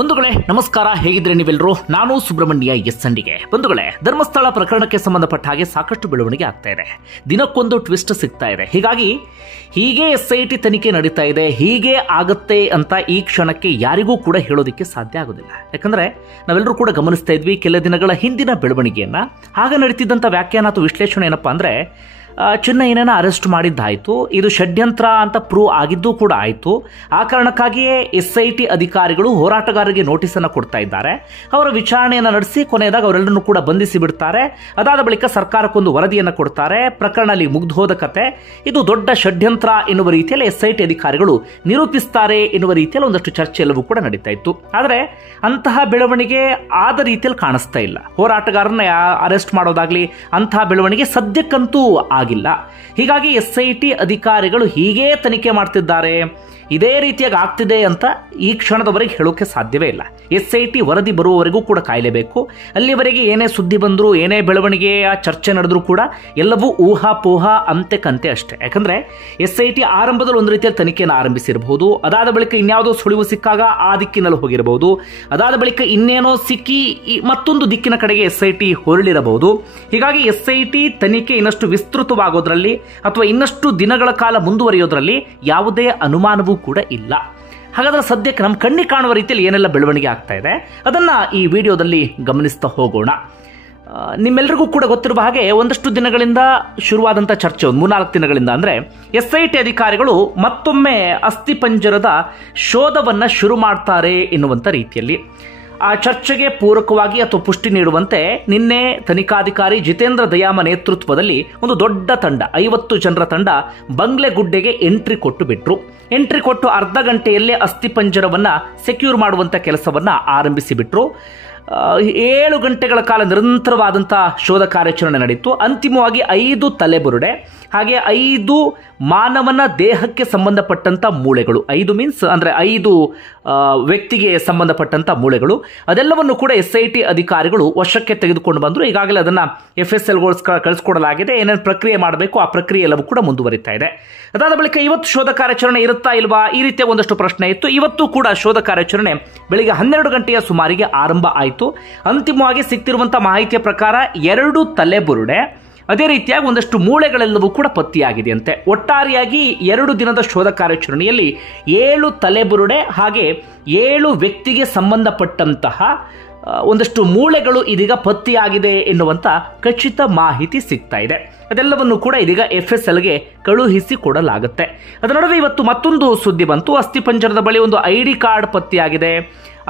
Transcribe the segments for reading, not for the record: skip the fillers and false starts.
ಬಂಧುಗಳೇ ನಮಸ್ಕಾರ, ಹೇಗಿದ್ರೆ ನೀವೆಲ್ಲರೂ? ನಾನು ಸುಬ್ರಹ್ಮಣ್ಯ ಎಸ್ ಸಂಡಿಗೆ. ಬಂಧುಗಳೇ, ಧರ್ಮಸ್ಥಳ ಪ್ರಕರಣಕ್ಕೆ ಸಂಬಂಧಪಟ್ಟ ಹಾಗೆ ಸಾಕಷ್ಟು ಬೆಳವಣಿಗೆ ಆಗ್ತಾ ಇದೆ. ದಿನಕ್ಕೊಂದು ಟ್ವಿಸ್ಟ್ ಸಿಗ್ತಾ ಇದೆ. ಹೀಗೆ SIT ತನಿಖೆ ನಡೀತಾ ಇದೆ, ಹೀಗೆ ಆಗುತ್ತೆ ಅಂತ ಈ ಕ್ಷಣಕ್ಕೆ ಯಾರಿಗೂ ಕೂಡ ಹೇಳೋದಕ್ಕೆ ಸಾಧ್ಯ ಆಗೋದಿಲ್ಲ. ಯಾಕಂದ್ರೆ ನಾವೆಲ್ಲರೂ ಕೂಡ ಗಮನಿಸ್ತಾ ಇದ್ವಿ ಕೆಲ ದಿನಗಳ ಹಿಂದಿನ ಬೆಳವಣಿಗೆಯನ್ನ. ಆಗ ನಡೀತಿದ್ದಂಥ ವ್ಯಾಖ್ಯಾನ ಅಥವಾ ವಿಶ್ಲೇಷಣೆ ಏನಪ್ಪಾ ಅಂದ್ರೆ, ಚಿನ್ನಯ್ಯನನ್ನ ಅರೆಸ್ಟ್ ಮಾಡಿದ್ದಾಯಿತು, ಇದು ಷಡ್ಯಂತ್ರ ಅಂತ ಪ್ರೂವ್ ಆಗಿದ್ದು ಕೂಡ ಆಯಿತು. ಆ ಕಾರಣಕ್ಕಾಗಿಯೇ SIT ಅಧಿಕಾರಿಗಳು ಹೋರಾಟಗಾರರಿಗೆ ನೋಟಿಸ್ ಅನ್ನು ಕೊಡ್ತಾ ಇದ್ದಾರೆ. ಅವರ ವಿಚಾರಣೆಯನ್ನು ನಡೆಸಿ ಕೊನೆಯದಾಗ ಅವರೆಲ್ಲರನ್ನು ಕೂಡ ಬಂಧಿಸಿ ಬಿಡ್ತಾರೆ. ಅದಾದ ಬಳಿಕ ಸರ್ಕಾರಕ್ಕೊಂದು ವರದಿಯನ್ನು ಕೊಡ್ತಾರೆ. ಪ್ರಕರಣ ಅಲ್ಲಿ ಮುಗ್ದು ಹೋದ ಕತೆ. ಇದು ದೊಡ್ಡ ಷಡ್ಯಂತ್ರ ಎನ್ನುವ ರೀತಿಯಲ್ಲಿ SIT ಅಧಿಕಾರಿಗಳು ನಿರೂಪಿಸ್ತಾರೆ ಎನ್ನುವ ರೀತಿಯಲ್ಲಿ ಒಂದಷ್ಟು ಚರ್ಚೆ ಎಲ್ಲವೂ ಕೂಡ ನಡೀತಾ ಇತ್ತು. ಆದರೆ ಅಂತಹ ಬೆಳವಣಿಗೆ ಆದ ರೀತಿಯಲ್ಲಿ ಕಾಣಿಸ್ತಾ ಇಲ್ಲ. ಹೋರಾಟಗಾರರನ್ನ ಅರೆಸ್ಟ್ ಮಾಡೋದಾಗ್ಲಿ ಅಂತಹ ಬೆಳವಣಿಗೆ ಸದ್ಯಕ್ಕಂತೂ ಆಗಿಲ್ಲ. ಹೀಗಾಗಿ SIT ಅಧಿಕಾರಿಗಳು ಹೀಗೇ ತನಿಖೆ ಮಾಡ್ತಿದ್ದಾರೆ, ಇದೇ ರೀತಿಯಾಗಿ ಆಗ್ತಿದೆ ಅಂತ ಈ ಕ್ಷಣದವರೆಗೆ ಹೇಳೋಕೆ ಸಾಧ್ಯವೇ ಇಲ್ಲ. SIT ವರದಿ ಬರುವವರೆಗೂ ಕೂಡ ಕಾಯಲೇಬೇಕು. ಅಲ್ಲಿವರೆಗೆ ಏನೇ ಸುದ್ದಿ ಬಂದರೂ, ಏನೇ ಬೆಳವಣಿಗೆಯ ಚರ್ಚೆ ನಡೆದರೂ ಕೂಡ ಎಲ್ಲವೂ ಊಹಾಪೋಹ, ಅಂತೆ ಕಂತೆ ಅಷ್ಟೇ. ಯಾಕಂದ್ರೆ SIT ಆರಂಭದಲ್ಲಿ ಒಂದು ರೀತಿಯ ತನಿಖೆಯನ್ನು ಆರಂಭಿಸಿರಬಹುದು, ಅದಾದ ಬಳಿಕ ಇನ್ಯಾವುದೋ ಸುಳಿವು ಸಿಕ್ಕಾಗ ಆ ದಿಕ್ಕಿನಲ್ಲಿ ಹೋಗಿರಬಹುದು, ಅದಾದ ಬಳಿಕ ಇನ್ನೇನೋ ಸಿಕ್ಕಿ ಮತ್ತೊಂದು ದಿಕ್ಕಿನ ಕಡೆಗೆ SIT ಹೊರಳಿರಬಹುದು. ಹೀಗಾಗಿ SIT ತನಿಖೆ ಇನ್ನಷ್ಟು ವಿಸ್ತೃತವಾಗೋದ್ರಲ್ಲಿ ಅಥವಾ ಇನ್ನಷ್ಟು ದಿನಗಳ ಕಾಲ ಮುಂದುವರಿಯೋದ್ರಲ್ಲಿ ಯಾವುದೇ ಅನುಮಾನವೂ ಕೂಡ ಇಲ್ಲ. ಹಾಗಾದ್ರೆ ಸದ್ಯಕ್ಕೆ ನಮ್ಮ ಕಣ್ಣಿಗೆ ಕಾಣುವ ರೀತಿಯಲ್ಲಿ ಏನೆಲ್ಲ ಬೆಳವಣಿಗೆ ಆಗ್ತಾ ಇದೆ ಅದನ್ನ ಈ ವಿಡಿಯೋದಲ್ಲಿ ಗಮನಿಸ್ತಾ ಹೋಗೋಣ. ನಿಮ್ಮೆಲ್ಲರಿಗೂ ಕೂಡ ಗೊತ್ತಿರುವ ಹಾಗೆ ಒಂದಷ್ಟು ದಿನಗಳಿಂದ ಶುರುವಾದಂಥ ಚರ್ಚೆ, ಒಂದು 3-4 ದಿನಗಳಿಂದ ಅಂದ್ರೆ SIT ಅಧಿಕಾರಿಗಳು ಮತ್ತೊಮ್ಮೆ ಅಸ್ಥಿಪಂಜರದ ಶೋಧವನ್ನ ಶುರು ಮಾಡ್ತಾರೆ ಎನ್ನುವಂಥ ರೀತಿಯಲ್ಲಿ ಆ ಚರ್ಚೆಗೆ ಪೂರಕವಾಗಿ ಅಥವಾ ಪುಷ್ಟಿ ನೀಡುವಂತೆ ನಿನ್ನೆ ತನಿಖಾಧಿಕಾರಿ ಜಿತೇಂದ್ರ ದಯಾಮ ನೇತೃತ್ವದಲ್ಲಿ ಒಂದು ದೊಡ್ಡ ತಂಡ, 50 ಜನರ ತಂಡ ಬಂಗ್ಲೆಗುಡ್ಡೆಗೆ ಎಂಟ್ರಿ ಕೊಟ್ಟು ಬಿಟ್ರು. ಎಂಟ್ರಿ ಕೊಟ್ಟು ಅರ್ಧ ಗಂಟೆಯಲ್ಲೇ ಅಸ್ಥಿಪಂಜರವನ್ನ ಸೆಕ್ಯೂರ್ ಮಾಡುವಂತ ಕೆಲಸವನ್ನ ಆರಂಭಿಸಿ ಬಿಟ್ರು. 7 ಗಂಟೆಗಳ ಕಾಲ ನಿರಂತರವಾದಂತಹ ಶೋಧ ಕಾರ್ಯಾಚರಣೆ ನಡೆಯಿತು. ಅಂತಿಮವಾಗಿ 5 ತಲೆಬುರುಡೆ ಹಾಗೆ 5 ಮಾನವನ ದೇಹಕ್ಕೆ ಸಂಬಂಧಪಟ್ಟಂತ ಮೂಳೆಗಳು, 5 ಮೀನ್ಸ್ ಅಂದ್ರೆ 5 ವ್ಯಕ್ತಿಗೆ ಸಂಬಂಧಪಟ್ಟಂತ ಮೂಳೆಗಳು, ಅದೆಲ್ಲವನ್ನು ಕೂಡ SIT ಅಧಿಕಾರಿಗಳು ವಶಕ್ಕೆ ತೆಗೆದುಕೊಂಡು ಬಂದರು. ಈಗಾಗಲೇ ಅದನ್ನ FSLಗೋಸ್ಕರ ಕಳಿಸ್ಕೊಡಲಾಗಿದೆ. ಏನೇನು ಪ್ರಕ್ರಿಯೆ ಮಾಡಬೇಕು ಆ ಪ್ರಕ್ರಿಯೆ ಎಲ್ಲವೂ ಕೂಡ ಮುಂದುವರಿತಾ ಇದೆ. ಅದಾದ ಬಳಿಕ ಇವತ್ತು ಶೋಧ ಕಾರ್ಯಾಚರಣೆ ಇರುತ್ತಾ ಇಲ್ವಾ, ಈ ರೀತಿಯ ಒಂದಷ್ಟು ಪ್ರಶ್ನೆ ಇತ್ತು. ಇವತ್ತು ಕೂಡ ಶೋಧ ಕಾರ್ಯಾಚರಣೆ ಬೆಳಿಗ್ಗೆ 12 ಗಂಟೆಯ ಸುಮಾರಿಗೆ ಆರಂಭ ಆಯಿತು. ಅಂತಿಮವಾಗಿ ಸಿಕ್ತಿರುವಂತಹ ಮಾಹಿತಿಯ ಪ್ರಕಾರ 2 ತಲೆಬುರುಡೆ, ಅದೇ ರೀತಿಯಾಗಿ ಒಂದಷ್ಟು ಮೂಳೆಗಳೆಲ್ಲವೂ ಕೂಡ ಪತ್ತೆಯಾಗಿದೆಯಂತೆ. ಒಟ್ಟಾರೆಯಾಗಿ 2 ದಿನದ ಶೋಧ ಕಾರ್ಯಾಚರಣೆಯಲ್ಲಿ 7 ತಲೆಬುರುಡೆ ಹಾಗೆ 7 ವ್ಯಕ್ತಿಗೆ ಸಂಬಂಧಪಟ್ಟಂತಹ ಒಂದಷ್ಟು ಮೂಳೆಗಳು ಇದೀಗ ಪತ್ತೆಯಾಗಿದೆ ಎನ್ನುವಂತ ಖಚಿತ ಮಾಹಿತಿ ಸಿಗ್ತಾ ಇದೆ. ಅದೆಲ್ಲವನ್ನು ಕೂಡ ಇದೀಗ FSLಗೆ ಕಳುಹಿಸಿ ಕೊಡಲಾಗುತ್ತೆ. ಅದರ ನಡುವೆ ಇವತ್ತು ಮತ್ತೊಂದು ಸುದ್ದಿ ಬಂತು. ಅಸ್ಥಿಪಂಜರದ ಬಳಿ ಒಂದು ID ಕಾರ್ಡ್ ಪತ್ತೆಯಾಗಿದೆ.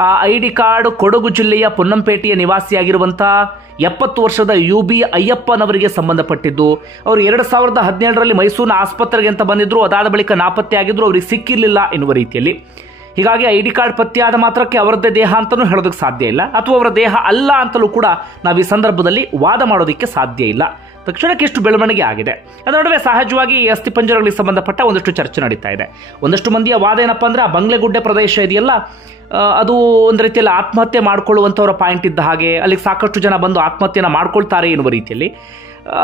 ಆ ID ಕಾರ್ಡ್ ಕೊಡಗು ಜಿಲ್ಲೆಯ ಪೊನ್ನಂಪೇಟೆಯ ನಿವಾಸಿಯಾಗಿರುವಂತಹ 70 ವರ್ಷದ UB ಅಯ್ಯಪ್ಪನವರಿಗೆ ಸಂಬಂಧಪಟ್ಟಿದ್ದು. ಅವರು 2017ರಲ್ಲಿ ಮೈಸೂರಿನ ಆಸ್ಪತ್ರೆಗೆ ಅಂತ ಬಂದಿದ್ರು, ಅದಾದ ಬಳಿಕ ನಾಪತ್ತೆ ಆಗಿದ್ರು, ಅವರಿಗೆ ಸಿಕ್ಕಿರಲಿಲ್ಲ ಎನ್ನುವ ರೀತಿಯಲ್ಲಿ. ಹೀಗಾಗಿ ID ಕಾರ್ಡ್ ಪತ್ತೆಯಾದ ಮಾತ್ರಕ್ಕೆ ಅವರದ್ದೇ ದೇಹ ಅಂತಲೂ ಹೇಳೋದಕ್ಕೆ ಸಾಧ್ಯ ಇಲ್ಲ, ಅಥವಾ ಅವರ ದೇಹ ಅಲ್ಲ ಅಂತಲೂ ಕೂಡ ನಾವು ಈ ಸಂದರ್ಭದಲ್ಲಿ ವಾದ ಮಾಡೋದಕ್ಕೆ ಸಾಧ್ಯ ಇಲ್ಲ. ತಕ್ಷಣಕ್ಕೆ ಎಷ್ಟು ಬೆಳವಣಿಗೆ ಆಗಿದೆ. ಅದರ ನಡುವೆ ಸಹಜವಾಗಿ ಈ ಅಸ್ಥಿಪಂಜರಗಳಿಗೆ ಸಂಬಂಧಪಟ್ಟ ಒಂದಷ್ಟು ಚರ್ಚೆ ನಡೀತಾ ಇದೆ. ಒಂದಷ್ಟು ಮಂದಿಯ ವಾದ ಏನಪ್ಪಾ ಅಂದ್ರೆ, ಆ ಬಂಗ್ಲೆಗುಡ್ಡೆ ಪ್ರದೇಶ ಇದೆಯಲ್ಲ, ಅದು ಒಂದು ರೀತಿಯಲ್ಲಿ ಆತ್ಮಹತ್ಯೆ ಮಾಡ್ಕೊಳ್ಳುವಂಥವರ ಪಾಯಿಂಟ್ ಇದ್ದ ಹಾಗೆ ಅಲ್ಲಿಗೆ ಸಾಕಷ್ಟು ಜನ ಬಂದು ಆತ್ಮಹತ್ಯೆನ ಮಾಡ್ಕೊಳ್ತಾರೆ ಎನ್ನುವ ರೀತಿಯಲ್ಲಿ.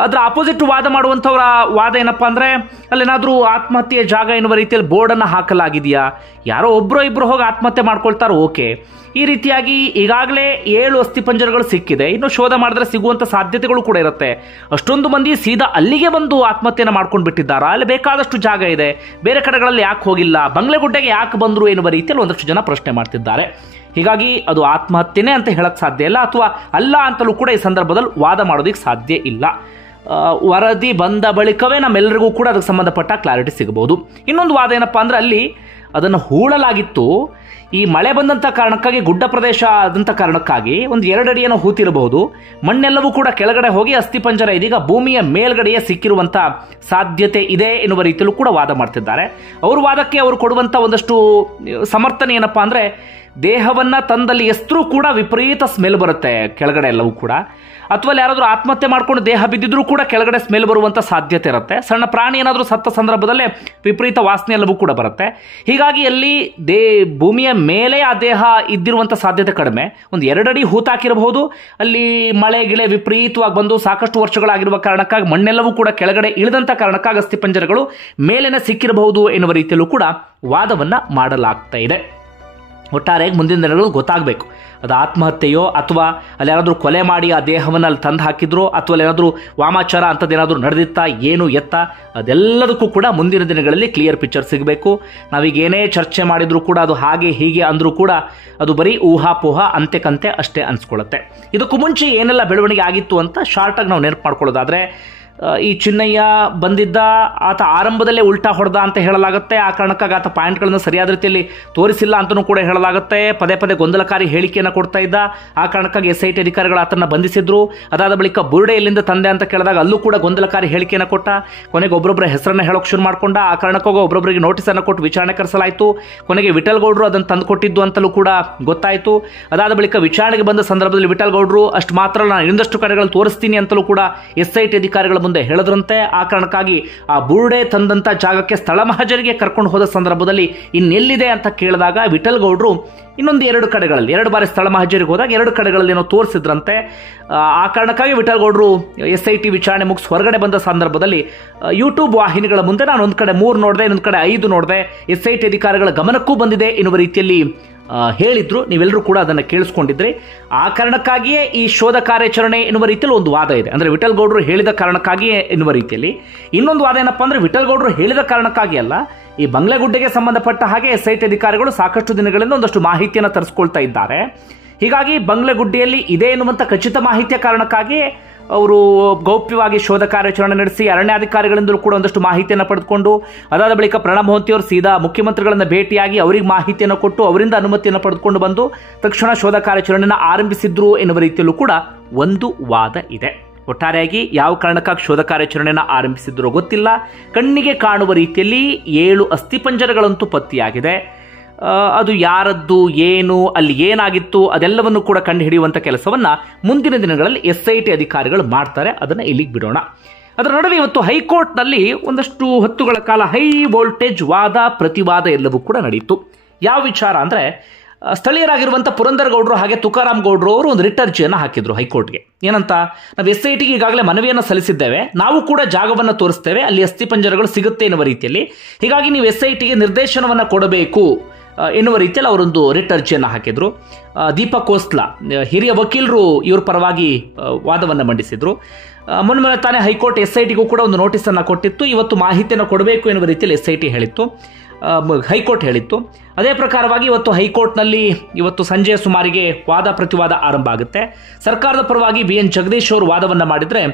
ಅದರ ಆಪೋಸಿಟ್ ವಾದ ಮಾಡುವಂಥವರ ವಾದ ಏನಪ್ಪಾ ಅಂದ್ರೆ, ಅಲ್ಲೇನಾದ್ರೂ ಆತ್ಮಹತ್ಯೆಯ ಜಾಗ ಎನ್ನುವ ರೀತಿಯಲ್ಲಿ ಬೋರ್ಡನ್ನು ಹಾಕಲಾಗಿದೆಯಾ, ಯಾರೋ ಒಬ್ಬರೋ ಇಬ್ಬರು ಹೋಗಿ ಆತ್ಮಹತ್ಯೆ ಮಾಡ್ಕೊಳ್ತಾರೋ ಓಕೆ. ಈ ರೀತಿಯಾಗಿ ಈಗಾಗಲೇ 7 ಅಸ್ಥಿಪಂಜರಗಳು ಸಿಕ್ಕಿದೆ. ಇನ್ನು ಶೋಧ ಮಾಡಿದ್ರೆ ಸಿಗುವಂತ ಸಾಧ್ಯತೆಗಳು ಕೂಡ ಇರುತ್ತೆ. ಅಷ್ಟೊಂದು ಮಂದಿ ಸೀದಾ ಅಲ್ಲಿಗೆ ಬಂದು ಆತ್ಮಹತ್ಯೆನ ಮಾಡ್ಕೊಂಡು ಬಿಟ್ಟಿದ್ದಾರಾ, ಅಲ್ಲಿ ಬೇಕಾದಷ್ಟು ಜಾಗ ಇದೆ, ಬೇರೆ ಕಡೆಗಳಲ್ಲಿ ಯಾಕೆ ಹೋಗಿಲ್ಲ, ಬಂಗ್ಲೆಗುಡ್ಡೆಗೆ ಯಾಕೆ ಬಂದ್ರು ಎನ್ನುವ ರೀತಿಯಲ್ಲಿ ಒಂದಷ್ಟು ಜನ ಪ್ರಶ್ನೆ ಮಾಡ್ತಿದ್ದಾರೆ. ಹೀಗಾಗಿ ಅದು ಆತ್ಮಹತ್ಯೆನೇ ಅಂತ ಹೇಳಕ್ ಸಾಧ್ಯ ಇಲ್ಲ, ಅಥವಾ ಅಲ್ಲ ಅಂತಲೂ ಕೂಡ ಈ ಸಂದರ್ಭದಲ್ಲಿ ವಾದ ಮಾಡೋದಕ್ಕೆ ಸಾಧ್ಯ ಇಲ್ಲ. ವರದಿ ಬಂದ ಬಳಿಕವೇ ನಮ್ಮೆಲ್ಲರಿಗೂ ಕೂಡ ಅದಕ್ಕೆ ಸಂಬಂಧಪಟ್ಟ ಕ್ಲಾರಿಟಿ ಸಿಗಬಹುದು. ಇನ್ನೊಂದು ವಾದ ಏನಪ್ಪಾ ಅಂದ್ರೆ, ಅಲ್ಲಿ ಅದನ್ನು ಹೂಳಲಾಗಿತ್ತು. ಈ ಮಳೆ ಬಂದಂಥ ಕಾರಣಕ್ಕಾಗಿ, ಗುಡ್ಡ ಪ್ರದೇಶ ಆದಂಥ ಕಾರಣಕ್ಕಾಗಿ ಒಂದು 2 ಅಡಿಯನ್ನು ಹೂತಿರಬಹುದು. ಮಣ್ಣೆಲ್ಲವೂ ಕೂಡ ಕೆಳಗಡೆ ಹೋಗಿ ಅಸ್ಥಿಪಂಜರ ಇದೀಗ ಭೂಮಿಯ ಮೇಲ್ಗಡೆಯೇ ಸಿಕ್ಕಿರುವಂಥ ಸಾಧ್ಯತೆ ಇದೆ ಎನ್ನುವ ರೀತಿಯಲ್ಲೂ ಕೂಡ ವಾದ ಮಾಡ್ತಿದ್ದಾರೆ. ಅವ್ರ ವಾದಕ್ಕೆ ಅವರು ಕೊಡುವಂಥ ಒಂದಷ್ಟು ಸಮರ್ಥನೆ ಏನಪ್ಪಾ ಅಂದ್ರೆ, ದೇಹವನ್ನ ತಂದಲ್ಲಿ ಎಷ್ಟರೂ ಕೂಡ ವಿಪರೀತ ಸ್ಮೆಲ್ ಬರುತ್ತೆ ಕೆಳಗಡೆ ಎಲ್ಲವೂ ಕೂಡ, ಅಥವಾ ಯಾರಾದರೂ ಆತ್ಮಹತ್ಯೆ ಮಾಡ್ಕೊಂಡು ದೇಹ ಬಿದ್ದಿದ್ರೂ ಕೂಡ ಕೆಳಗಡೆ ಸ್ಮೆಲ್ ಬರುವಂಥ ಸಾಧ್ಯತೆ ಇರುತ್ತೆ. ಸಣ್ಣ ಪ್ರಾಣಿ ಏನಾದರೂ ಸತ್ತ ಸಂದರ್ಭದಲ್ಲೇ ವಿಪರೀತ ವಾಸನೆ ಎಲ್ಲವೂ ಕೂಡ ಬರುತ್ತೆ. ಹೀಗಾಗಿ ಅಲ್ಲಿ ಭೂಮಿಯ ಮೇಲೆ ಆ ದೇಹ ಇದ್ದಿರುವಂಥ ಸಾಧ್ಯತೆ ಕಡಿಮೆ. ಒಂದು 2 ಅಡಿ ಹೂತಾಕಿರಬಹುದು. ಅಲ್ಲಿ ಮಳೆ ಗಿಳೆ ವಿಪರೀತವಾಗಿ ಬಂದು ಸಾಕಷ್ಟು ವರ್ಷಗಳಾಗಿರುವ ಕಾರಣಕ್ಕಾಗಿ ಮಣ್ಣೆಲ್ಲವೂ ಕೂಡ ಕೆಳಗಡೆ ಇಳಿದಂಥ ಕಾರಣಕ್ಕಾಗಿ ಅಸ್ಥಿಪಂಜರಗಳು ಮೇಲೇನೆ ಸಿಕ್ಕಿರಬಹುದು ಎನ್ನುವ ರೀತಿಯಲ್ಲೂ ಕೂಡ ವಾದವನ್ನ ಮಾಡಲಾಗ್ತಾ ಇದೆ. ಒಟ್ಟಾರೆಯಾಗಿ ಮುಂದಿನ ದಿನಗಳು ಗೊತ್ತಾಗಬೇಕು, ಅದು ಆತ್ಮಹತ್ಯೆಯೋ ಅಥವಾ ಅಲ್ಲಿ ಯಾರಾದರೂ ಕೊಲೆ ಮಾಡಿ ಆ ದೇಹವನ್ನು ಅಲ್ಲಿ ತಂದು ಹಾಕಿದ್ರೋ ಅಥವಾ ಅಲ್ಲಿ ಏನಾದರೂ ವಾಮಾಚಾರ ಅಂಥದ್ದೇನಾದರೂ ನಡೆದಿತ್ತಾ ಏನು ಎತ್ತ, ಅದೆಲ್ಲದಕ್ಕೂ ಕೂಡ ಮುಂದಿನ ದಿನಗಳಲ್ಲಿ ಕ್ಲಿಯರ್ ಪಿಕ್ಚರ್ ಸಿಗಬೇಕು. ನಾವೀಗ ಏನೇ ಚರ್ಚೆ ಮಾಡಿದರೂ ಕೂಡ ಅದು ಹಾಗೆ ಹೀಗೆ ಅಂದರೂ ಕೂಡ ಅದು ಬರೀ ಊಹಾಪೋಹ ಅಂತೆಕಂತೆ ಅಷ್ಟೇ ಅನಿಸ್ಕೊಳ್ಳುತ್ತೆ. ಇದಕ್ಕೂ ಮುಂಚೆ ಏನೆಲ್ಲ ಬೆಳವಣಿಗೆ ಆಗಿತ್ತು ಅಂತ ಶಾರ್ಟಾಗಿ ನಾವು ನೆನಪು ಮಾಡ್ಕೊಳ್ಳೋದಾದರೆ, ಈ ಚಿನ್ನಯ್ಯ ಬಂದಿದ್ದ, ಆತ ಆರಂಭದಲ್ಲೇ ಉಲ್ಟಾ ಹೊಡೆದ ಅಂತ ಹೇಳಲಾಗುತ್ತೆ. ಆ ಕಾರಣಕ್ಕಾಗಿ ಆತ ಪಾಯಿಂಟ್ಗಳನ್ನು ಸರಿಯಾದ ರೀತಿಯಲ್ಲಿ ತೋರಿಸಿಲ್ಲ ಅಂತಲೂ ಕೂಡ ಹೇಳಲಾಗುತ್ತೆ. ಪದೇ ಪದೇ ಗೊಂದಲಕಾರಿ ಹೇಳಿಕೆಯನ್ನು ಕೊಡ್ತಾ ಇದ್ದ. ಆ ಕಾರಣಕ್ಕಾಗಿ SIT ಅಧಿಕಾರಿಗಳು ಆತನ ಬಂಧಿಸಿದ್ರು. ಅದಾದ ಬಳಿಕ ಬುರುಡೆ ಎಲ್ಲಿಂದ ತಂದೆ ಅಂತ ಕೇಳಿದಾಗ ಅಲ್ಲೂ ಕೂಡ ಗೊಂದಲಕಾರಿ ಹೇಳಿಕೆಯನ್ನು ಕೊಟ್ಟ. ಕೊನೆಗೆ ಒಬ್ಬರೊಬ್ಬರ ಹೆಸರನ್ನು ಹೇಳೋಕೆ ಶುರು ಮಾಡ್ಕೊಂಡ. ಆ ಕಾರಣಕ್ಕಾಗಿ ಒಬ್ಬೊಬ್ಬರಿಗೆ ನೋಟಿಸನ್ನು ಕೊಟ್ಟು ವಿಚಾರಣೆ ಕರೆಸಲಾಯಿತು. ಕೊನೆಗೆ ವಿಠಲ್ ಗೌಡರು ಅದನ್ನು ತಂದು ಕೊಟ್ಟಿದ್ದು ಅಂತಲೂ ಕೂಡ ಗೊತ್ತಾಯಿತು. ಅದಾದ ಬಳಿಕ ವಿಚಾರಣೆಗೆ ಬಂದ ಸಂದರ್ಭದಲ್ಲಿ ವಿಠಲ್ ಗೌಡರು ಅಷ್ಟು ಮಾತ್ರ ನಾನು ಇನ್ನೊಂದಷ್ಟು ಕಡೆಗಳು ತೋರಿಸ್ತೀನಿ ಅಂತಲೂ ಕೂಡ SIT ಅಧಿಕಾರಿಗಳ ಮುಂದೆ ಹೇಳಿದ್ರಂತೆ. ಆ ಕಾರಣಕ್ಕಾಗಿ ಆ ಬುರುಡೆ ತಂದಂತ ಜಾಗಕ್ಕೆ ಸ್ಥಳ ಮಹಜರಿಗೆ ಕರ್ಕೊಂಡು ಹೋದ ಸಂದರ್ಭದಲ್ಲಿ ಇನ್ನೆಲ್ಲಿದೆ ಅಂತ ಕೇಳಿದಾಗ ವಿಠಲ್ ಗೌಡರು ಇನ್ನೊಂದು 2 ಕಡೆಗಳಲ್ಲಿ 2 ಬಾರಿ ಸ್ಥಳ ಮಹಜರಿಗೆ ಹೋದಾಗ 2 ಕಡೆಗಳಲ್ಲಿ ಏನೋ ತೋರಿಸಿದ್ರಂತೆ. ಆ ಕಾರಣಕ್ಕಾಗಿ ವಿಠಲ್ ಗೌಡರು SIT ವಿಚಾರಣೆ ಮುಗಿಸಿ ಹೊರಗಡೆ ಬಂದ ಸಂದರ್ಭದಲ್ಲಿ ಯೂಟ್ಯೂಬ್ ವಾಹಿನಿಗಳ ಮುಂದೆ ನಾನು ಒಂದು ಕಡೆ 3 ನೋಡಿದೆ, ಇನ್ನೊಂದು ಕಡೆ 5 ನೋಡಿದೆ, SIT ಅಧಿಕಾರಿಗಳ ಗಮನಕ್ಕೂ ಬಂದಿದೆ ಎನ್ನುವ ರೀತಿಯಲ್ಲಿ ಹೇಳಿದ್ರು. ನೀವೆಲ್ಲರೂ ಕೂಡ ಅದನ್ನು ಕೇಳಿಸ್ಕೊಂಡಿದ್ರಿ. ಆ ಕಾರಣಕ್ಕಾಗಿಯೇ ಈ ಶೋಧ ಕಾರ್ಯಾಚರಣೆ ಎನ್ನುವ ರೀತಿಯಲ್ಲಿ ಒಂದು ವಾದ ಇದೆ. ಅಂದರೆ ವಿಠಲ್ ಗೌಡರು ಹೇಳಿದ ಕಾರಣಕ್ಕಾಗಿಯೇ ಎನ್ನುವ ರೀತಿಯಲ್ಲಿ. ಇನ್ನೊಂದು ವಾದ ಏನಪ್ಪಾ ಅಂದರೆ ವಿಠಲ್ ಗೌಡರು ಹೇಳಿದ ಕಾರಣಕ್ಕಾಗಿ ಅಲ್ಲ, ಈ ಬಂಗ್ಲೆಗುಡ್ಡೆಗೆ ಸಂಬಂಧಪಟ್ಟ ಹಾಗೆ SIT ಅಧಿಕಾರಿಗಳು ಸಾಕಷ್ಟು ದಿನಗಳಿಂದ ಒಂದಷ್ಟು ಮಾಹಿತಿಯನ್ನು ತರಿಸ್ಕೊಳ್ತಾ ಇದ್ದಾರೆ. ಹೀಗಾಗಿ ಬಂಗ್ಲೆಗುಡ್ಡೆಯಲ್ಲಿ ಇದೆ ಎನ್ನುವಂಥ ಖಚಿತ ಮಾಹಿತಿಯ ಕಾರಣಕ್ಕಾಗಿ ಅವರು ಗೌಪ್ಯವಾಗಿ ಶೋಧ ಕಾರ್ಯಾಚರಣೆ ನಡೆಸಿ ಅರಣ್ಯಾಧಿಕಾರಿಗಳಿಂದಲೂ ಕೂಡ ಒಂದಷ್ಟು ಮಾಹಿತಿಯನ್ನು ಪಡೆದುಕೊಂಡು, ಅದಾದ ಬಳಿಕ ಪ್ರಣಬ್ ಮೋಹಂತಿಯವರು ಸೀದಾ ಮುಖ್ಯಮಂತ್ರಿಗಳನ್ನು ಭೇಟಿಯಾಗಿ ಅವರಿಗೆ ಮಾಹಿತಿಯನ್ನು ಕೊಟ್ಟು ಅವರಿಂದ ಅನುಮತಿಯನ್ನು ಪಡೆದುಕೊಂಡು ಬಂದು ತಕ್ಷಣ ಶೋಧ ಕಾರ್ಯಾಚರಣೆಯನ್ನು ಆರಂಭಿಸಿದ್ರು ಎನ್ನುವ ರೀತಿಯಲ್ಲೂ ಕೂಡ ಒಂದು ವಾದ ಇದೆ. ಒಟ್ಟಾರೆಯಾಗಿ ಯಾವ ಕಾರಣಕ್ಕಾಗಿ ಶೋಧ ಕಾರ್ಯಾಚರಣೆಯನ್ನು ಆರಂಭಿಸಿದ್ರೋ ಗೊತ್ತಿಲ್ಲ. ಕಣ್ಣಿಗೆ ಕಾಣುವ ರೀತಿಯಲ್ಲಿ 7 ಅಸ್ಥಿಪಂಜರಗಳಂತೂ ಪತ್ತೆಯಾಗಿದೆ. ಅದು ಯಾರದ್ದು, ಏನು, ಅಲ್ಲಿ ಏನಾಗಿತ್ತು ಅದೆಲ್ಲವನ್ನು ಕೂಡ ಕಂಡುಹಿಡಿಯುವಂಥ ಕೆಲಸವನ್ನು ಮುಂದಿನ ದಿನಗಳಲ್ಲಿ SIT ಅಧಿಕಾರಿಗಳು ಮಾಡ್ತಾರೆ. ಅದನ್ನು ಇಲ್ಲಿಗೆ ಬಿಡೋಣ. ಅದರ ನಡುವೆ ಇವತ್ತು ಹೈಕೋರ್ಟ್ನಲ್ಲಿ ಒಂದಷ್ಟು ಹೊತ್ತುಗಳ ಕಾಲ ಹೈ ವೋಲ್ಟೇಜ್ ವಾದ ಪ್ರತಿವಾದ ಎಲ್ಲವೂ ಕೂಡ ನಡೆಯಿತು. ಯಾವ ವಿಚಾರ ಅಂದರೆ, ಸ್ಥಳೀಯರಾಗಿರುವಂಥ ಪುರಂದರ್ ಗೌಡರು ಹಾಗೆ ತುಕಾರಾಮ್ ಗೌಡರು ಅವರು ಒಂದು ರಿಟ್ ಅರ್ಜಿಯನ್ನು ಹಾಕಿದ್ರು ಹೈಕೋರ್ಟ್ಗೆ. ಏನಂತ, ನಾವು SITಗೆ ಈಗಾಗಲೇ ಮನವಿಯನ್ನು ಸಲ್ಲಿಸಿದ್ದೇವೆ, ನಾವು ಕೂಡ ಜಾಗವನ್ನು ತೋರಿಸ್ತೇವೆ, ಅಲ್ಲಿ ಅಸ್ಥಿಪಂಜರಗಳು ಸಿಗುತ್ತೆ ಎನ್ನುವ ರೀತಿಯಲ್ಲಿ. ಹೀಗಾಗಿ ನೀವು SITಗೆ ನಿರ್ದೇಶನವನ್ನು ಕೊಡಬೇಕು ಎನ್ನುವ ರೀತಿಯಲ್ಲಿ ಅವರೊಂದು ರಿಟ್ ಅರ್ಜಿಯನ್ನು ಹಾಕಿದ್ರು. ದೀಪಕ್ ಕೋಸ್ಲಾ ಹಿರಿಯ ವಕೀಲರು ಇವ್ರ ಪರವಾಗಿ ವಾದವನ್ನು ಮಂಡಿಸಿದ್ರು. ಮೊನ್ನೆ ತಾನೇ ಹೈಕೋರ್ಟ್ SITಗೂ ಕೂಡ ಒಂದು ನೋಟಿಸನ್ನು ಕೊಟ್ಟಿತ್ತು. ಇವತ್ತು ಮಾಹಿತಿಯನ್ನು ಕೊಡಬೇಕು ಎನ್ನುವ ರೀತಿಯಲ್ಲಿ SIT ಹೇಳಿತ್ತು, ಹೈಕೋರ್ಟ್ ಹೇಳಿತ್ತು. ಅದೇ ಪ್ರಕಾರವಾಗಿ ಇವತ್ತು ಹೈಕೋರ್ಟ್ನಲ್ಲಿ ಇವತ್ತು ಸಂಜೆಯ ಸುಮಾರಿಗೆ ವಾದ ಪ್ರತಿವಾದ ಆರಂಭ ಆಗುತ್ತೆ. ಸರ್ಕಾರದ ಪರವಾಗಿ BN ಜಗದೀಶ್ ಅವರು ವಾದವನ್ನು ಮಾಡಿದರೆ,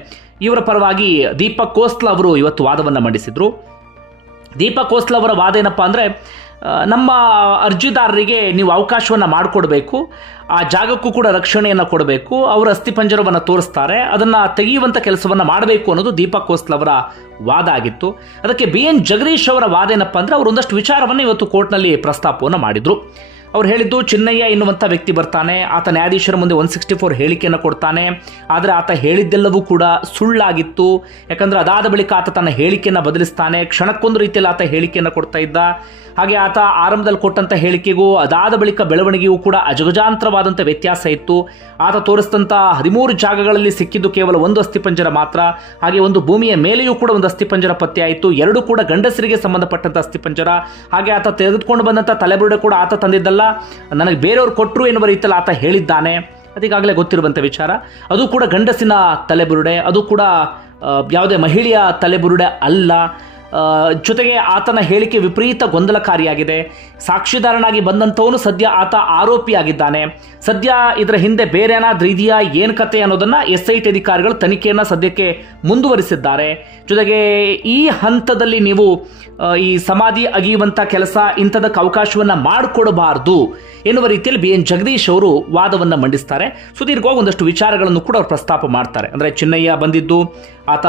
ಇವರ ಪರವಾಗಿ ದೀಪಕ್ ಕೋಸ್ಲಾ ಅವರು ಇವತ್ತು ವಾದವನ್ನು ಮಂಡಿಸಿದ್ರು. ದೀಪಕ್ ಕೋಸ್ಲಾ ಅವರ ವಾದ ಏನಪ್ಪಾ ಅಂದರೆ, ನಮ್ಮ ಅರ್ಜಿದಾರರಿಗೆ ನೀವು ಅವಕಾಶವನ್ನು ಮಾಡಿಕೊಡ್ಬೇಕು, ಆ ಜಾಗಕ್ಕೂ ಕೂಡ ರಕ್ಷಣೆಯನ್ನು ಕೊಡಬೇಕು, ಅವರ ಅಸ್ಥಿಪಂಜರವನ್ನು ತೋರಿಸ್ತಾರೆ, ಅದನ್ನು ತೆಗೆಯುವಂಥ ಕೆಲಸವನ್ನು ಮಾಡಬೇಕು ಅನ್ನೋದು ದೀಪಕ್ ಕೋಸ್ಲಾ ಅವರ ವಾದ ಆಗಿತ್ತು. ಅದಕ್ಕೆ BN ಜಗದೀಶ್ ಅವರ ವಾದ ಏನಪ್ಪ ಅಂದರೆ, ಅವರು ಒಂದಷ್ಟು ವಿಚಾರವನ್ನು ಇವತ್ತು ಕೋರ್ಟ್ನಲ್ಲಿ ಪ್ರಸ್ತಾಪವನ್ನು ಮಾಡಿದರು. ಅವ್ರು ಹೇಳಿದ್ದು, ಚಿನ್ನಯ್ಯ ಎನ್ನುವಂಥ ವ್ಯಕ್ತಿ ಬರ್ತಾನೆ, ಆತ ನ್ಯಾಯಾಧೀಶರ ಮುಂದೆ 164 ಹೇಳಿಕೆಯನ್ನು ಕೊಡ್ತಾನೆ. ಆದರೆ ಆತ ಹೇಳಿದ್ದೆಲ್ಲವೂ ಕೂಡ ಸುಳ್ಳಾಗಿತ್ತು. ಯಾಕಂದರೆ ಅದಾದ ಬಳಿಕ ಆತ ತನ್ನ ಹೇಳಿಕೆಯನ್ನು ಬದಲಿಸ್ತಾನೆ. ಕ್ಷಣಕ್ಕೊಂದು ರೀತಿಯಲ್ಲಿ ಆತ ಹೇಳಿಕೆಯನ್ನು ಕೊಡ್ತಾ ಇದ್ದ. ಹಾಗೆ ಆತ ಆರಂಭದಲ್ಲಿ ಕೊಟ್ಟಂಥ ಹೇಳಿಕೆಗೂ ಅದಾದ ಬಳಿಕ ಬೆಳವಣಿಗೆಯೂ ಕೂಡ ಅಜಗಜಾಂತರವಾದಂಥ ವ್ಯತ್ಯಾಸ ಇತ್ತು. ಆತ ತೋರಿಸಿದಂಥ 13 ಜಾಗಗಳಲ್ಲಿ ಸಿಕ್ಕಿದ್ದು ಕೇವಲ 1 ಅಸ್ಥಿಪಂಜರ ಮಾತ್ರ. ಹಾಗೆ ಒಂದು ಭೂಮಿಯ ಮೇಲೆಯೂ ಕೂಡ ಒಂದು ಅಸ್ಥಿಪಂಜರ ಪತ್ತೆ ಆಯಿತು. 2 ಕೂಡ ಗಂಡಸರಿಗೆ ಸಂಬಂಧಪಟ್ಟಂಥ ಅಸ್ಥಿಪಂಜರ. ಹಾಗೆ ಆತ ತೆಗೆದುಕೊಂಡು ಬಂದಂಥ ತಲೆಬುರುಡೆ ಕೂಡ ಆತ ತಂದಿದ್ದಲ್ಲ, ನನಗೆ ಬೇರೆಯವರು ಕೊಟ್ಟರು ಎನ್ನುವ ರೀತಿಯಲ್ಲಿ ಆತ ಹೇಳಿದ್ದಾನೆ. ಅದೀಗಾಗಲೇ ಗೊತ್ತಿರುವಂಥ ವಿಚಾರ. ಅದು ಕೂಡ ಗಂಡಸಿನ ತಲೆಬುರುಡೆ, ಅದು ಕೂಡ ಯಾವುದೇ ಮಹಿಳೆಯ ತಲೆಬುರುಡೆ ಅಲ್ಲ. ಜೊತೆಗೆ ಆತನ ಹೇಳಿಕೆ ವಿಪರೀತ ಗೊಂದಲಕಾರಿಯಾಗಿದೆ. ಸಾಕ್ಷಿದಾರನಾಗಿ ಬಂದಂಥವನು ಸದ್ಯ ಆತ ಆರೋಪಿಯಾಗಿದ್ದಾನೆ. ಸದ್ಯ ಇದರ ಹಿಂದೆ ಬೇರೆ ಏನಾದ್ರೂ ಇದೆಯಾ, ಏನು ಕತೆ ಅನ್ನೋದನ್ನು SIT ಅಧಿಕಾರಿಗಳು ತನಿಖೆಯನ್ನು ಸದ್ಯಕ್ಕೆ ಮುಂದುವರಿಸಿದ್ದಾರೆ. ಜೊತೆಗೆ ಈ ಹಂತದಲ್ಲಿ ನೀವು ಈ ಸಮಾಧಿ ಅಗಿಯುವಂಥ ಕೆಲಸ ಇಂಥದಕ್ಕೆ ಅವಕಾಶವನ್ನು ಮಾಡಿಕೊಡಬಾರ್ದು ಎನ್ನುವ ರೀತಿಯಲ್ಲಿ BN ಜಗದೀಶ್ ಅವರು ವಾದವನ್ನು ಮಂಡಿಸ್ತಾರೆ. ಸುದೀರ್ಘವಾಗಿ ಒಂದಷ್ಟು ವಿಚಾರಗಳನ್ನು ಕೂಡ ಅವರು ಪ್ರಸ್ತಾಪ ಮಾಡ್ತಾರೆ. ಅಂದರೆ ಚಿನ್ನಯ್ಯ ಬಂದಿದ್ದು, ಆತ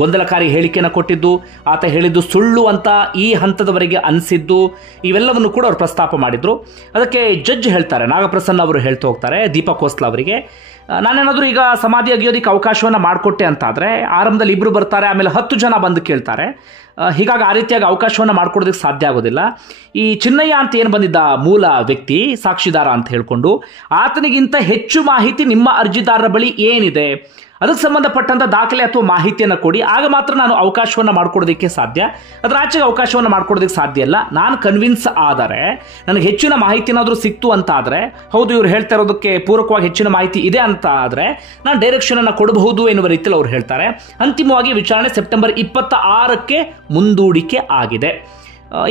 ಗೊಂದಲಕಾರಿ ಹೇಳಿಕೆಯನ್ನು ಕೊಟ್ಟಿದ್ದು, ಆತ ಹೇಳಿದ್ದು ಸುಳ್ಳು ಅಂತ ಈ ಹಂತದವರೆಗೆ ಅನಿಸಿದ್ದು, ಇವೆಲ್ಲವನ್ನು ಕೂಡ ಅವರು ಪ್ರಸ್ತಾಪ ಮಾಡಿದ್ರು. ಅದಕ್ಕೆ ಜಡ್ಜ್ ಹೇಳ್ತಾರೆ, ನಾಗಪ್ರಸನ್ನ ಅವರು ಹೇಳ್ತಾ ಹೋಗ್ತಾರೆ ದೀಪಕ್ ಕೋಸ್ಲಾ ಅವರಿಗೆ, ನಾನೇನಾದರೂ ಈಗ ಸಮಾಧಿ ಅಗಿಯೋದಕ್ಕೆ ಅವಕಾಶವನ್ನು ಮಾಡಿಕೊಟ್ಟೆ ಅಂತಾದರೆ ಆರಂಭದಲ್ಲಿ 2 ಬರ್ತಾರೆ, ಆಮೇಲೆ 10 ಜನ ಬಂದು ಕೇಳ್ತಾರೆ. ಹೀಗಾಗಿ ಆ ರೀತಿಯಾಗಿ ಅವಕಾಶವನ್ನು ಮಾಡಿಕೊಡೋದಕ್ಕೆ ಸಾಧ್ಯ ಆಗೋದಿಲ್ಲ. ಈ ಚಿನ್ನಯ್ಯ ಅಂತ ಏನು ಬಂದಿದ್ದ ಮೂಲ ವ್ಯಕ್ತಿ ಸಾಕ್ಷಿದಾರ ಅಂತ ಹೇಳಿಕೊಂಡು, ಆತನಿಗಿಂತ ಹೆಚ್ಚು ಮಾಹಿತಿ ನಿಮ್ಮ ಅರ್ಜಿದಾರರ ಬಳಿ ಏನಿದೆ, ಅದಕ್ಕೆ ಸಂಬಂಧಪಟ್ಟಂತ ದಾಖಲೆ ಅಥವಾ ಮಾಹಿತಿಯನ್ನು ಕೊಡಿ, ಆಗ ಮಾತ್ರ ನಾನು ಅವಕಾಶವನ್ನು ಮಾಡ್ಕೊಡೋದಕ್ಕೆ ಸಾಧ್ಯ. ಅದರ ಆಚೆಗೆ ಅವಕಾಶವನ್ನು ಮಾಡ್ಕೊಡೋದಕ್ಕೆ ಸಾಧ್ಯ ಇಲ್ಲ. ನಾನು ಕನ್ವಿನ್ಸ್ ಆದರೆ, ನನಗೆ ಹೆಚ್ಚಿನ ಮಾಹಿತಿ ಏನಾದರೂ ಸಿಕ್ತು ಅಂತ ಆದರೆ, ಹೌದು ಇವ್ರು ಹೇಳ್ತಾ ಇರೋದಕ್ಕೆ ಪೂರಕವಾಗಿ ಹೆಚ್ಚಿನ ಮಾಹಿತಿ ಇದೆ ಅಂತ ಆದರೆ ನಾನು ಡೈರೆಕ್ಷನ್ ಅನ್ನು ಕೊಡಬಹುದು ಎನ್ನುವ ರೀತಿಯಲ್ಲಿ ಅವ್ರು ಹೇಳ್ತಾರೆ. ಅಂತಿಮವಾಗಿ ವಿಚಾರಣೆ ಸೆಪ್ಟೆಂಬರ್ 26ಕ್ಕೆ ಮುಂದೂಡಿಕೆ ಆಗಿದೆ.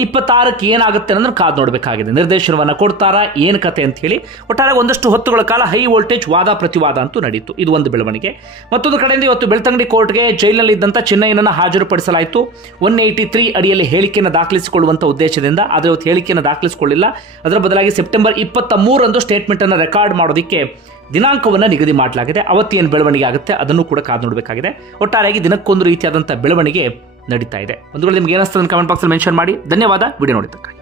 26ಕ್ಕೆ ಏನಾಗುತ್ತೆ ಅನ್ನೋದನ್ನ ಕಾದು ನೋಡಬೇಕಾಗಿದೆ. ನಿರ್ದೇಶನವನ್ನು ಕೊಡ್ತಾರಾ, ಏನು ಕತೆ ಅಂತ ಹೇಳಿ. ಒಟ್ಟಾರೆ ಒಂದಷ್ಟು ಹೊತ್ತುಗಳ ಕಾಲ ಹೈ ವೋಲ್ಟೇಜ್ ವಾದ ಪ್ರತಿವಾದ ಅಂತೂ ನಡೀತು. ಇದು ಒಂದು ಬೆಳವಣಿಗೆ. ಮತ್ತೊಂದು ಕಡೆಯಿಂದ ಇವತ್ತು ಬೆಳ್ತಂಗಡಿ ಕೋರ್ಟ್ಗೆ ಜೈಲಿನಲ್ಲಿ ಇದ್ದಂಥ ಚಿನ್ನಯ್ಯನನ್ನು ಹಾಜರುಪಡಿಸಲಾಯಿತು. 183 ಅಡಿಯಲ್ಲಿ ಹೇಳಿಕೆಯನ್ನು ದಾಖಲಿಸಿಕೊಳ್ಳುವಂಥ ಉದ್ದೇಶದಿಂದ. ಆದರೆ ಇವತ್ತು ಹೇಳಿಕೆಯನ್ನು ದಾಖಲಿಸಿಕೊಳ್ಳಿಲ್ಲ. ಅದರ ಬದಲಾಗಿ ಸೆಪ್ಟೆಂಬರ್ 23 ಸ್ಟೇಟ್ಮೆಂಟ್ ಅನ್ನು ರೆಕಾರ್ಡ್ ಮಾಡೋದಕ್ಕೆ ದಿನಾಂಕವನ್ನು ನಿಗದಿ ಮಾಡಲಾಗಿದೆ. ಅವತ್ತೇನು ಬೆಳವಣಿಗೆ ಆಗುತ್ತೆ ಅದನ್ನು ಕೂಡ ಕಾದು ನೋಡಬೇಕಾಗಿದೆ. ಒಟ್ಟಾರೆಯಾಗಿ ದಿನಕ್ಕೊಂದು ರೀತಿಯಾದಂಥ ಬೆಳವಣಿಗೆ ನಡೀತಾ ಇದೆ. ಒಂದು ವೇಳೆ ನಿಮ್ಗೆ ಏನಿಸ್ತದೆ ಕಮೆಂಟ್ ಬಾಕ್ಸಲ್ಲಿ ಮೆನ್ಷನ್ ಮಾಡಿ. ಧನ್ಯವಾದ ವಿಡಿಯೋ ನೋಡಿದ್ದಕ್ಕಾಗಿ.